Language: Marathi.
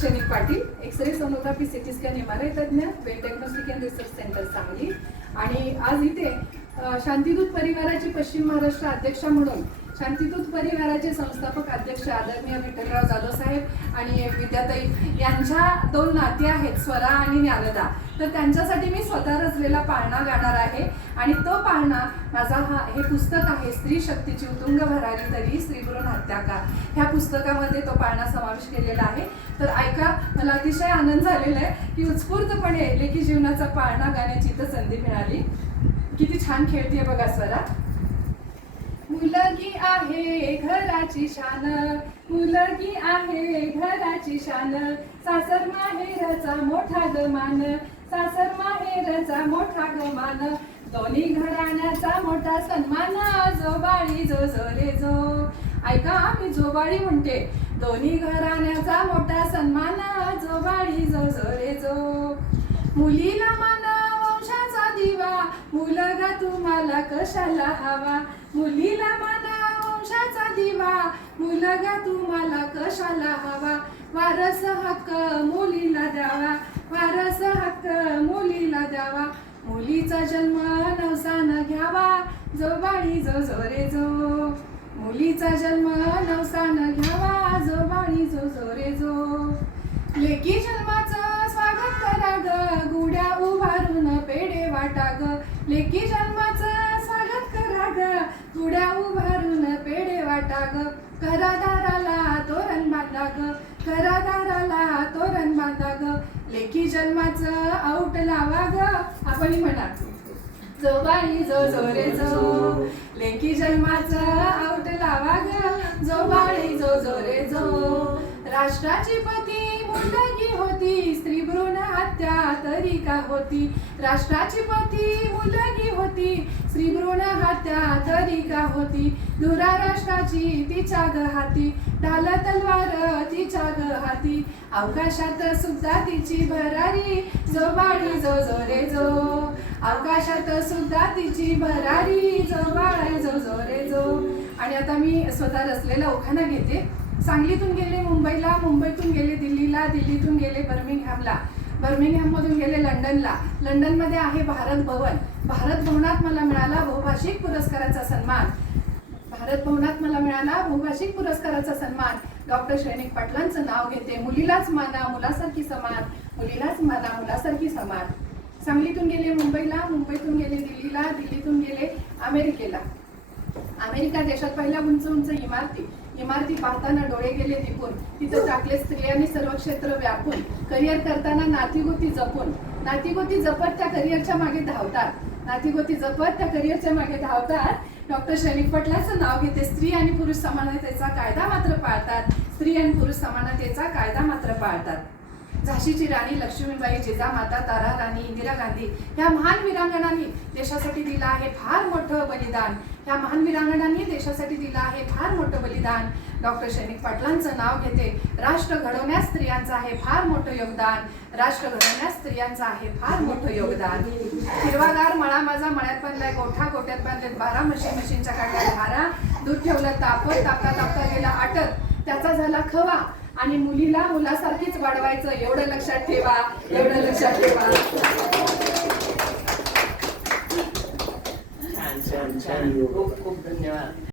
Shanik Patil X-ray sonography CT scan M R I तज्ज्ञ wet diagnostic and research centre Sangli. आणि आज इथे अ, शांतिदूत परिवाराची पश्चिम महाराष्ट्र अध्यक्षा म्हणून शांतिदूत परिवाराचे संस्थापक अध्यक्ष आदरणीय विठ्ठलराव जाधव साहेब आणि विद्याताई यांच्या दोन नाती आहेत स्वरा आणि ज्ञानदा. तर त्यांच्यासाठी मी स्वतः रचलेला पाळणा गाणार आहे. आणि तो पाळणा माझा हा हे पुस्तक आहे स्त्री शक्तीची उतुंग भरारी तरी स्त्रीभ्रूण हत्याकार हत्या का ह्या पुस्तकामध्ये तो पाळणा समावेश केलेला आहे. तर ऐका मला अतिशय आनंद झालेला आहे की उत्स्फूर्तपणे लेखी जीवनाचा पाळणा गाण्याची तर संधी मिळाली. किती छान खेळतीये बघा स्वरा. मुलगी आहे घराची शान. मुलगी आहे घराची शान. सासर माहेरचा मोठा गमान सासर माहेरचा मोठा गमान दोन्ही घराण्याचा मोठा सन्मान जो बाळी जो जो रे जो. ऐका मी जो बाळी म्हणते. दोन्ही घराण्याचा मोठा सन्मान जो बाळी जो जो रे जो. मुलीला माना वंशाचा दिवा. मुलगा तुम्हाला कशाला हवा? मुलीला माना वंशाचा दिवा. मुलगा तुम्हाला कशाला हवा? वारस हक्क मुलीला द्यावा. फारस हक्क मुलीला द्यावा. मुलीचा जन्म नवसानं घ्यावा. जो बाळी जो जो रे जो. मुलीचा जन्म नवसानं घ्यावा. जो बाळी जो जो रे जो. लेकी जन्माचं स्वागत करा ग गुड्या उभारून पेढे वाटा ग लेकी जन्माचं स्वागत करा ग गुड्या उभारून पेढे वाटा ग घरादाराला तोरण बांधा ग घरादाराला तोरण बांधा ग लेकी जन्माचं आऊट लावा ग आपण म्हणा जो बाई जो जो रे जो लेखी जन्माचं आऊट लावा ग जो बाळी जो जो रे जो राष्ट्राची पती मुलगी होती स्त्री भ्रूण हत्या तरी का होती? राष्ट्राची पती मुलगी होती स्त्री भ्रूण हत्या तरी का होती? दुरा राष्ट्राची तिच्या ग हाती ग अवकाशात सुद्धा तिची भरारी. जो बाळी जो जो रे जो. अवकाशात सुद्धा तिची भरारी. जो बाळ जो जो रे जो. आणि आता मी स्वतः रचलेला ओखाना घेते. सांगलीतून गेले मुंबईला मुंबईतून गेले दिल्लीला दिल्लीतून गेले बर्मिंगहॅमला. बर्मिंगहॅममधून गेले लंडनला. लंडनमध्ये आहे भारत भवन. भारत भवनात मला मिळाला बहुभाषिक पुरस्काराचा सन्मान. भारत भवनात मला मिळाला बहुभाषिक पुरस्काराचा सन्मान. डॉक्टर शैनिक पाटलांचं नाव घेते. मुलीलाच माना मुलासारखी समान. मुलीलाच माना मुलासारखी समान. सांगलीतून गेले मुंबईला मुंबईतून गेले दिल्लीला दिल्लीतून गेले अमेरिकेला. अमेरिका देशात पहिल्या उंच उंच इमारती. इमारती पाहताना डोळे गेले दिपून तिथं टाकले स्त्रियांनी सर्व क्षेत्र व्यापून. करिअर करताना नातीगोती जपून. नातीगोती जपत त्या करिअरच्या मागे धावतात. नातीगोती जपत त्या करिअरच्या मागे धावतात. डॉक्टर शैनिक पटलाचं नाव घेते. स्त्री आणि पुरुष समानतेचा कायदा मात्र पाळतात. स्त्री आणि पुरुष समानतेचा कायदा मात्र पाळतात. झाशीची राणी लक्ष्मीबाई जिजामाता तारा राणी इंदिरा गांधी ह्या महान वीरांगणांनी देशासाठी दिलं आहे फार मोठं बलिदान. ह्या महान वीरांगणांनी देशासाठी दिलं आहे फार मोठं बलिदान. डॉक्टर शैनिक पाटलांचं नाव घेते. राष्ट्र घडवण्यास स्त्रियांचं आहे फार मोठं योगदान. राष्ट्र घडवण्यास स्त्रियांचं आहे फार मोठं योगदान. हिरवागार मळा माझा मळ्यात बांधलाय गोठा गोट्यात बांधले बारा मशीन मशीनच्या काढल्या धारा. दूध ठेवलं तापत तापता तापता गेला आटत त्याचा झाला खवा. आणि मुलीला मुलासारखीच वाढवायचं एवढं लक्षात ठेवा. एवढं लक्षात ठेवा. खूप खूप धन्यवाद.